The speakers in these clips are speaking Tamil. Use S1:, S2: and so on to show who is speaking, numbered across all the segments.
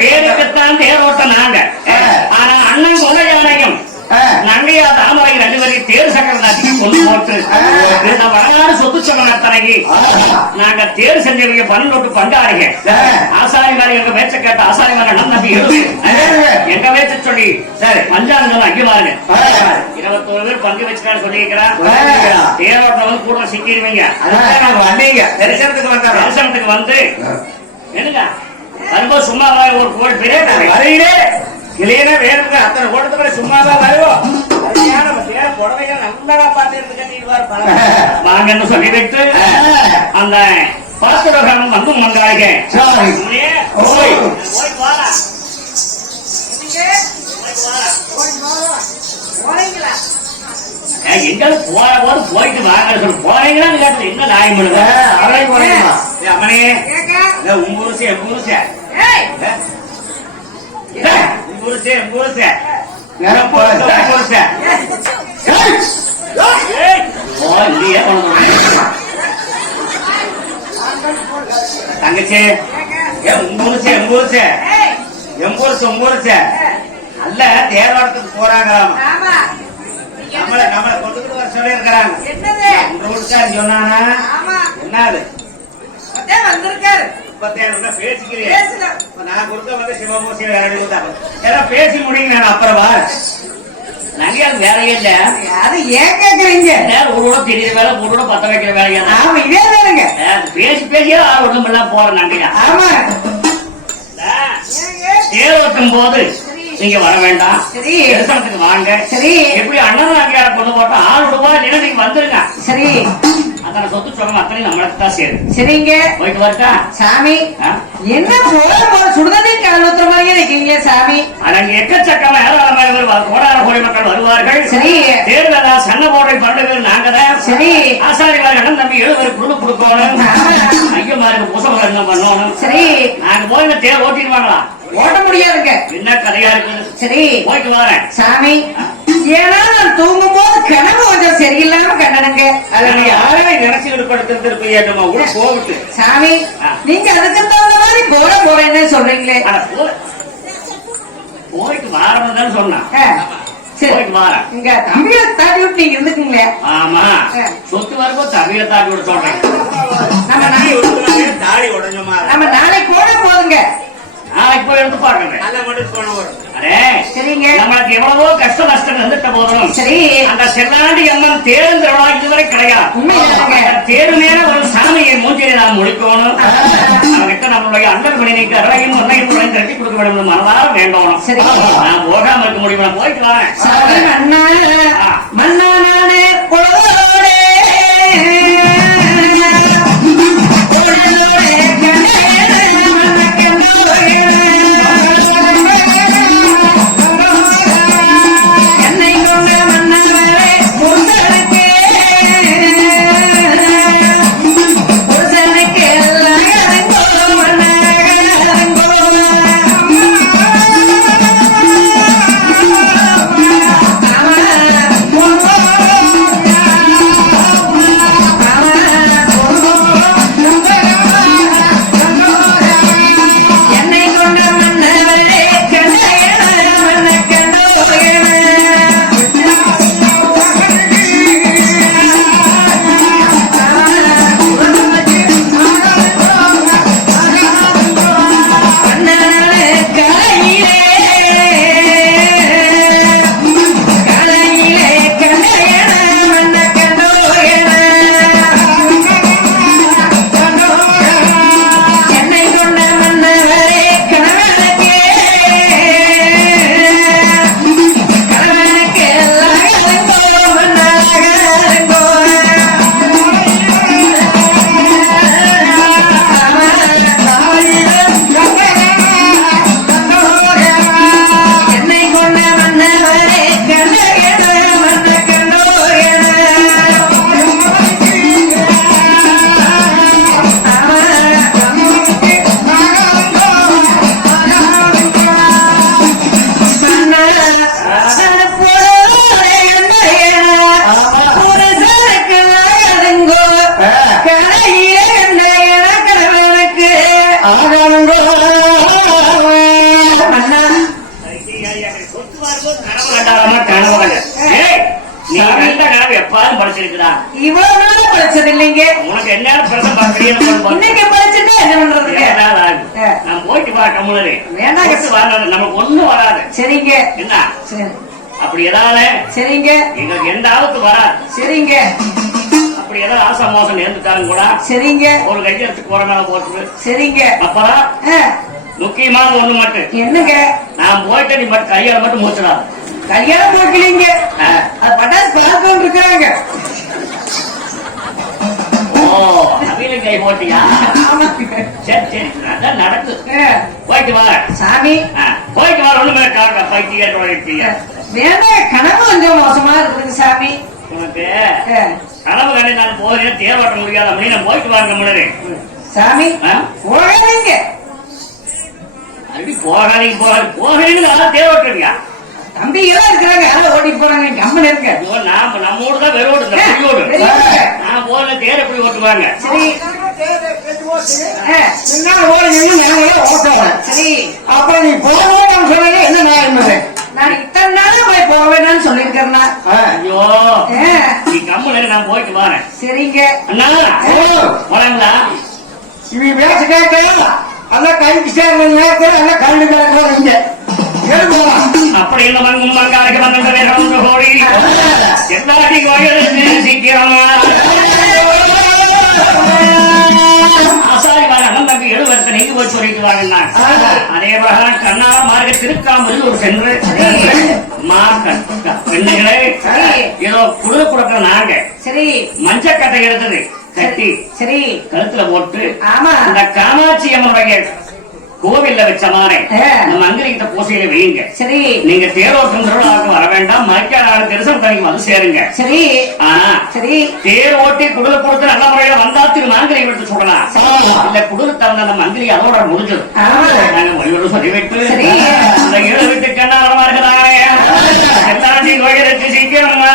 S1: பேருக்குத்தான் தேரோட்டம் நாங்க. ஆனா அண்ணன் கொள்ளையானையும் நங்கையா தாமரை ரெண்டு பேரையும் தேர் சக்கரதாட்சி கொண்டு போட்டு இந்த வடநாடு சொத்து சொன்ன அத்தனைக்கு நாங்க தேர் செஞ்சவங்க பன்னெண்டு பண்டாரிங்க. ஆசாரிமார் எங்க பேச்ச கேட்ட ஆசாரிமார் எழுது எங்க பேச்ச சொல்லி சரி பஞ்சாங்கம் அங்கே பாருங்க. இருபத்தோரு பேர் பங்கு வச்சுக்கான்னு சொல்லியிருக்கிறான் தேரோட்டம் வந்து கூட சிக்கிடுவீங்க.
S2: தரிசனத்துக்கு வந்தாரா?
S1: தரிசனத்துக்கு வந்து என்னங்க? வரும்போது சும்மா ஒரு கோடி பெரிய
S2: வரையிலே. இல்லையா வேணுங்க. அத்தனை கூட்டத்துக்குள்ள சும்மாதான் வருவோம். புடவைகள் நல்லா பார்த்து இருந்து
S1: வாங்கன்னு சொல்லி வைத்து அந்த பாஸ்கரகம் வந்து ஏய், எங்காவது போற போது போயிட்டு வாங்க. சொல்லு போறீங்களா என்ன நியாயம் பண்ணுங்க
S2: அவரையும் போறீங்களா அம்மனே உம்பூருசே உம்பூருசே உம்பூருசே உம்பூருசே உம்பூருசே
S1: ஏய், போய் இல்லையே உனக்கு.
S2: தங்கச்சி. ஏ உம்பூருசே உம்பூருசே எம்பூருசே உம்பூருசே அல்ல தேரோட்டத்துக்கு போறாங்க நம்மள நம்மள கொண்டுகிட்டு வர சொல்லி இருக்கிறாங்க உங்க வீட்டுக்காரன் சொன்னானா என்னது முப்பத்தாயிரம் ரூபாய் பேசிக்கிறேன் நான் கொடுக்க வந்து கொடுத்தாங்க எல்லாம் பேசி முடியுங்க நான் அப்புறம்
S1: அது வேலையே இல்ல.
S3: அது ஏன் கேக்குறீங்க?
S1: ஒரு கூட தெரியற வேலை ஒரு கூட பத்த வைக்கிற வேலையா.
S3: ஆமா இதே
S1: அது பேசி பேசியே ஒண்ணும் எல்லாம் போறேன் நாங்கயா
S3: ஆமா.
S1: தேரோட்டும் போது நீங்க வர வேண்டாம்.
S3: சரி.
S1: தரிசனத்துக்கு வாங்க.
S3: சரி.
S1: எப்படி அண்ணன் நாங்கியார கொண்டு போட்டா ஆள் விடுவா இல்லைன்னா நீங்க வந்துருங்க.
S3: சரி.
S1: அத்தனை சொத்து சொல்ல அத்தனை நம்மளுக்கு தான் சேரும்.
S3: சரிங்க.
S1: போயிட்டு வரட்டா?
S3: சாமி? என்ன போல போல சுடுதண்ணி கலந்துற மாதிரியே இருக்கீங்க சாமி.
S1: அங்க எக்கச்சக்கமா ஏராளமாக கோடான கோடி மக்கள் வருவார்கள்.
S3: சரி.
S1: தேர்தலா சன்ன போடுற பன்னெண்டு நாங்க தான்.
S3: சரி.
S1: ஆசாரிமார் அண்ணன் தம்பி எழுபது குழு கொடுக்கணும். ஐயமாருக்கு என்ன பண்ணணும்?
S3: சரி.
S1: நாங்க போய் தேர் ஓட்டிடுவாங்களா
S3: ஓட்ட முடியாதுங்க.
S1: என்ன கதையா இருக்குது?
S3: சரி.
S1: போயிட்டு வரேன்.
S3: சாமி ஏன்னா நான் தூங்கும் போது கனவு கொஞ்சம் சரியில்லாம கண்டனுங்க
S2: அதை நீ யாரையும் நினைச்சுக்கிட்டு படுத்திருந்திருப்பீங்க நம்ம கூட போகட்டு.
S3: சாமி நீங்க அதுக்கு தகுந்த மாதிரி போற போறேன்னு சொல்றீங்களே.
S1: அட, போ- போயிட்டு வாரணும் தான் வாரேன்.
S3: இங்க தம்பியை தாட்டி விட்டு நீங்க இருந்துக்குங்களே.
S1: ஆமா. சொத்து வரும்போது தமிழ தாட்டி விட சொல்றேன்.
S3: நம்ம நாளைக்கு போட போதுங்க.
S1: நாளைக்கு போய் எடுத்து பாக்குறேன்
S2: நல்ல மட்டும் போன வரும்
S3: சரிங்க.
S1: நம்மளுக்கு எவ்வளவோ கஷ்ட நஷ்டம் வந்துட்ட போதும்
S3: சரி.
S1: அந்த செல்லாண்டி அம்மன் தேர்ந்தவளா இதுவரை கிடையாது. தேர் மேல ஒரு சாமியை மூஞ்சியை நாம் முடிக்கணும் அவங்கிட்ட நம்மளுடைய அண்டர் மணிக்கு அழகையும் ஒன்னையும் உடனே திரட்டி கொடுக்க வேண்டும் மனதார வேண்டணும்
S3: சரி.
S1: நான் போகாம இருக்க முடியும்? நான்
S3: சாமி மன்னா
S1: வராது நமக்கு ஒண்ணும் வராது.
S3: சரிங்க.
S1: என்ன? அப்படி ஏதாவது
S3: சரிங்க.
S1: எங்களுக்கு எந்த ஆபத்து வராது.
S3: சரிங்க.
S1: அப்படி ஏதாவது ஆசை மோசம் நேர்ந்துட்டாலும் கூட
S3: சரிங்க.
S1: ஒரு கையெழுத்து போறனால போட்டு
S3: சரிங்க.
S1: அப்புறம் முக்கியமான ஒண்ணு மட்டும்.
S3: என்னங்க?
S1: நான் போயிட்டு நீ மட்டும் கையால மட்டும் மூச்சிடாது.
S3: கல்யாணம். அது பட்டாசு பார்க்க இருக்கிறாங்க.
S1: கை போட்டியா? சரி சரி அதான் நடக்குது போயிட்டு வா
S3: சாமி.
S1: போயிட்டு வா ஒண்ணுமே காக்க பைத்தியம்
S3: ஆ, வேண்டாம் கனவு கொஞ்சம் மோசமா இருக்குதுங்க சாமி.
S1: உனக்கு கனவு கண்டு நான் போகிறேன் தேர்வாட்ட முடியாது அப்படின்னு போயிட்டு வாங்க முன்னாடி
S3: சாமி? போகாதீங்க.
S1: அப்படி போகாதீங்க போகாது போகிறீங்க அதான் தேர்வாட்டுறியா
S3: தம்பி எல்லாம் இருக்கிறாங்க. யாரும் ஓட்டிட்டு போறாங்க. கம்மன் இருக்க
S1: நாம நம்ம ஊர் தான். நான் போல தேர் எப்படி ஓட்டுவாங்க.
S3: சரி.
S2: அப்புறம் நீ நான் சொன்னது என்ன நியாயம்?
S3: நான் இத்தனை நாளும் போய் போக வேண்டாம்னு சொல்லியிருக்கிறேன்னா
S2: ஆ.
S1: ஐயோ நீ கம்முன்னு நான் போயிட்டு வரேன்.
S3: சரிங்க.
S1: அண்ணா போறாங்களா
S2: இவன் பேச கேட்கல. எல்லாம் கைக்கு சேர்ந்த நேரத்தில் எல்லாம் கரண்டு கிடக்குறாங்க இங்க.
S1: அப்படி இந்த மங்கும் மங்காருக்கு மங்கந்த நேரம் கோடி. எல்லாட்டி கோயில் எழுவரத்தை நீங்க போய் சொல்லிட்டு வாங்கன்னா அதே பிரகாரம் கண்ணார மார்க்க திருக்காமலில் ஒரு சென்று மா பெண்ணுகளே ஏதோ குளிர கொடுக்கிற நாங்க.
S3: சரி.
S1: மஞ்சக்கட்டை எடுத்தது கட்டி
S3: சரி.
S1: கழுத்துல போட்டு
S3: ஆமா.
S1: அந்த காமாட்சி அம்மனுடைய கோவில்ல வச்ச மாதிரி
S3: ஆ.
S1: நம்ம அங்கிரிக்கிட்ட பூசையில வையுங்க.
S3: சரி.
S1: நீங்க தேரோட்டம் திருவிழாவுக்கு வர வேண்டாம். மறைக்காத தரிசனம் தனிக்கு வந்து சேருங்க.
S3: சரி.
S1: ஆனா
S3: சரி.
S1: தேர் ஓட்டி குடுல கொடுத்து நல்ல முறையில வந்தா திரு மாங்கிரி எடுத்து சொல்லலாம். இல்ல குடுல தவந்த அந்த மங்கிரி அதோட முடிஞ்சது. நாங்க வழியோடு சொல்லிவிட்டு
S3: சரி.
S1: அந்த ஏழு வீட்டு கண்ணாரமா இருக்கிறாரே எல்லாத்தையும் கோயிலுக்கு சீக்கிரமா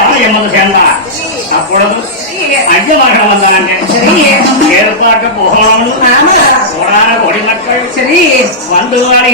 S1: ஆலயம் வந்து சேர்ந்தார் அப்பொழுது ஐயமாக வந்தாங்க. ஏற்பாட்டு போகணும்னு
S3: ஆமா
S1: கோடான கொடி மக்கள்
S3: சரி
S1: வந்து வாடி,